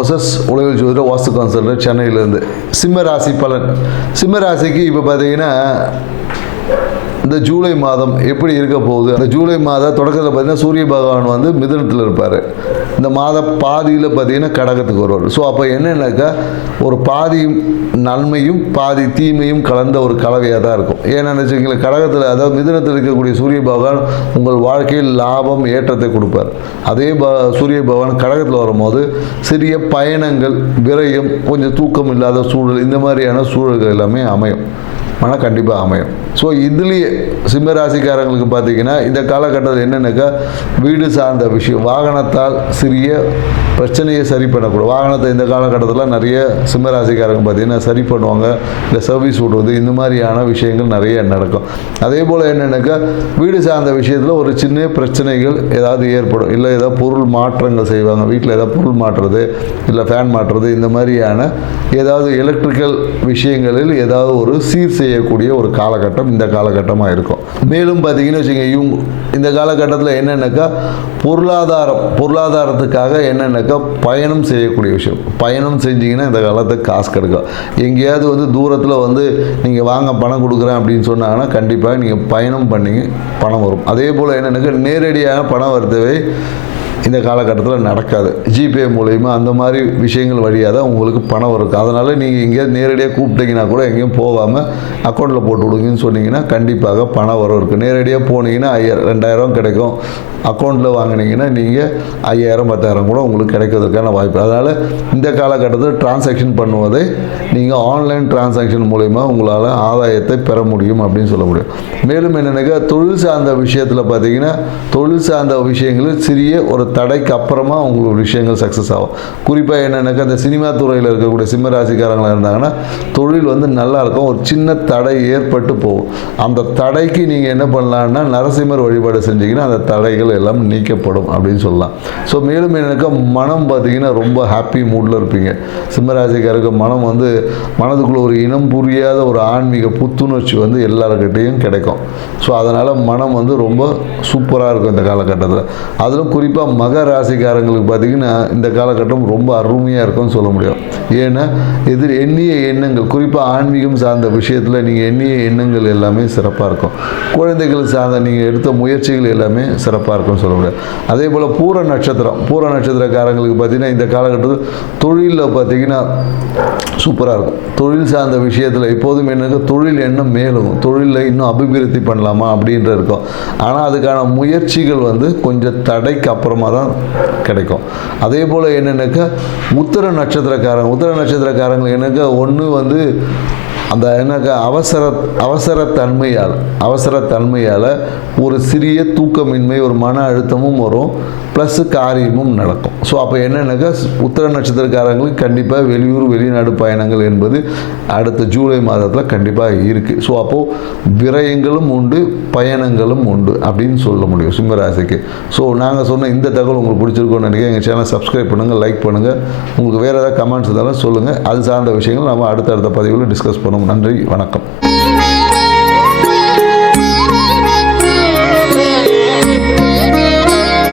Moses உலகில் ஜோதிட வாஸ்து consultant சென்னையிலேருந்து. சிம்ம ராசி பலன். சிம்ம ராசிக்கு இப்போ பார்த்தீங்கன்னா இந்த ஜூலை மாதம் எப்படி இருக்க போகுது? அந்த ஜூலை மாதம் தொடக்கத்தில் பார்த்தீங்கன்னா சூரிய பகவான் வந்து மிதுனத்தில் இருப்பார். இந்த மாத பாதியில் பார்த்தீங்கன்னா கடகத்துக்கு வருவார். ஸோ அப்போ என்னென்னாக்கா ஒரு பாதி நன்மையும் பாதி தீமையும் கலந்த ஒரு கலவையாக தான் இருக்கும். ஏன்னு வச்சுக்கோங்களேன், கடகத்தில் அதாவது மிதுனத்தில் இருக்கக்கூடிய சூரிய பகவான் உங்கள் வாழ்க்கையில் லாபம் ஏற்றத்தை கொடுப்பார். அதே சூரிய பகவான் கடகத்தில் வரும்போது சிறிய பயணங்கள், விரயம், கொஞ்சம் தூக்கம் இல்லாத சூழல், இந்த மாதிரியான சூழல்கள் எல்லாமே அமையும். ஆனால் கண்டிப்பாக அமையும். ஸோ இதுலேயே சிம்மராசிக்காரங்களுக்கு பார்த்தீங்கன்னா இந்த காலகட்டத்தில் என்னென்னாக்கா வீடு சார்ந்த விஷயம், வாகனத்தால் சிறிய பிரச்சனையை சரி பண்ணக்கூடும். வாகனத்தை இந்த காலகட்டத்தில் நிறைய சிம்மராசிக்காரங்க பார்த்தீங்கன்னா சரி பண்ணுவாங்க, இல்லை சர்வீஸ் விடுவது, இந்த மாதிரியான விஷயங்கள் நிறைய நடக்கும். அதே போல் என்னென்னாக்கா வீடு சார்ந்த விஷயத்தில் ஒரு சின்ன பிரச்சனைகள் ஏதாவது ஏற்படும், இல்லை ஏதாவது பொருள் மாற்றங்கள் செய்வாங்க, வீட்டில் ஏதாவது பொருள் மாற்றுறது, இல்லை ஃபேன் மாற்றுறது, இந்த மாதிரியான ஏதாவது எலக்ட்ரிக்கல் விஷயங்களில் ஏதாவது ஒரு சீர் செய்யக்கூடிய ஒரு காலகட்டம் இந்த காலகட்டமாக இருக்கும். மேலும் பார்த்தீங்கன்னு வச்சுக்கோங்க, இவங்க இந்த காலகட்டத்தில் என்னென்னாக்கா பொருளாதாரத்துக்காக என்னென்னாக்கா பயணம் செய்யக்கூடிய விஷயம். பயணம் செஞ்சிங்கன்னா இந்த காலத்துக்கு காசு கிடைக்கும். எங்கேயாவது வந்து தூரத்தில் வந்து நீங்கள் வாங்க பணம் கொடுக்குறேன் அப்படின்னு சொன்னாங்கன்னா கண்டிப்பாக நீங்கள் பயணம் பண்ணிங்க பணம் வரும். அதே போல் என்னென்னாக்கா நேரடியாக பணம் வரதவே இந்த காலகட்டத்தில் நடக்காது. ஜிபே மூலயமா அந்த மாதிரி விஷயங்கள் வழியாக தான் உங்களுக்கு பணம் வரும். அதனால் நீங்கள் எங்கேயாவது நேரடியாக கூப்பிட்டீங்கன்னா கூட எங்கேயும் போகாமல் அக்கௌண்ட்டில் போட்டு விடுங்கன்னு சொன்னீங்கன்னா கண்டிப்பாக பணம் வரும் இருக்குது. நேரடியாக போனீங்கன்னா 2000 கிடைக்கும். அக்கௌண்ட்டில் வாங்கினீங்கன்னா நீங்கள் 5000 10,000 கூட உங்களுக்கு கிடைக்கிறதுக்கான வாய்ப்பு. அதனால் இந்த காலகட்டத்தில் டிரான்சாக்ஷன் பண்ணுவதை நீங்கள் ஆன்லைன் டிரான்சாக்ஷன் மூலயமா உங்களால் ஆதாயத்தை பெற முடியும் அப்படின்னு சொல்ல முடியும். மேலும் என்னென்னாக்கா தொழில் சார்ந்த விஷயத்தில் பார்த்தீங்கன்னா தொழில் சார்ந்த விஷயங்களில் சிறிய ஒரு தடைக்கு அப்புறமா உங்களுக்கு விஷயங்கள் சக்ஸஸ் ஆகும். குறிப்பாக என்னென்னாக்கா இந்த சினிமா துறையில் இருக்கக்கூடிய சிம்மராசிக்காரங்களாக இருந்தாங்கன்னா தொழில் வந்து நல்லாயிருக்கும். ஒரு சின்ன தடை ஏற்பட்டு போகும். அந்த தடைக்கு நீங்கள் என்ன பண்ணலான்னா நரசிம்மர் வழிபாடு செஞ்சீங்கன்னா அந்த தடைகள் எல்லாம் நீக்கப்படும் அப்படின்னு சொல்லலாம். ஸோ மேலும் எனக்கு மனம் பார்த்தீங்கன்னா ரொம்ப ஹாப்பி மூடில் இருப்பீங்க. சிம்மராசிக்காரருக்கு மனம் வந்து மனதுக்குள்ள ஒரு இனம் புரியாத ஒரு ஆன்மீக புத்துணர்ச்சி வந்து எல்லாருக்கிட்டையும் கிடைக்கும். ஸோ அதனால் மனம் வந்து ரொம்ப சூப்பராக இருக்கும் இந்த காலகட்டத்தில். அதிலும் குறிப்பாக மகர ராசிக்காரங்களுக்கு பார்த்தீங்கன்னா இந்த காலகட்டம் ரொம்ப அருமையாக இருக்கும்னு சொல்ல முடியும். ஏன்னா எண்ணிய எண்ணங்கள், குறிப்பாக ஆன்மீகம் சார்ந்த விஷயத்தில் நீங்கள் எண்ணிய எண்ணங்கள் எல்லாமே சிறப்பாக இருக்கும். குழந்தைகள் சார்ந்த நீங்கள் எடுத்த முயற்சிகள் எல்லாமே சிறப்பாக இருக்கும்னு சொல்ல முடியாது. அதே போல் பூர நட்சத்திரக்காரங்களுக்கு பார்த்தீங்கன்னா இந்த காலகட்டத்தில் தொழிலில் பார்த்தீங்கன்னா சூப்பராக இருக்கும். தொழில் சார்ந்த விஷயத்தில் எப்போதும் என்னங்க தொழில் எண்ணம் மேலும் தொழிலில் இன்னும் அபிவிருத்தி பண்ணலாமா அப்படின்ற இருக்கும். ஆனால் அதுக்கான முயற்சிகள் வந்து கொஞ்சம் தடைக்கு அப்புறமா தான் கிடைக்கும். அதே போல் என்னென்னாக்கா உத்திர நட்சத்திரக்காரங்க என்னக்கா ஒன்று வந்து அந்த என்னக்கா அவசர தன்மையால் ஒரு சிறிய தூக்கமின்மை, ஒரு மன அழுத்தமும் வரும், ப்ளஸ் காரியமும் நடக்கும். ஸோ அப்போ என்னென்னாக்கா உத்திர நட்சத்திரக்காரங்களுக்கு கண்டிப்பாக வெளியூர் வெளிநாடு பயணங்கள் என்பது அடுத்த ஜூலை மாதத்தில் கண்டிப்பாக இருக்குது. ஸோ அப்போது விரயங்களும் உண்டு, பயணங்களும் உண்டு அப்படின்னு சொல்ல முடியும் சிம்மராசிக்கு. ஸோ நாங்கள் சொன்ன இந்த தகவல் உங்களுக்கு பிடிச்சிருக்கோன்னு நினைக்கிறேன். எங்கள் சேனலை சப்ஸ்கிரைப் பண்ணுங்கள், லைக் பண்ணுங்கள். உங்களுக்கு வேறு ஏதாவது கமெண்ட்ஸ் இருந்தாலும் சொல்லுங்கள். அது சார்ந்த விஷயங்கள் நம்ம அடுத்தடுத்த பதிவில் டிஸ்கஸ் பண்ணுவோம். நன்றி, வணக்கம்.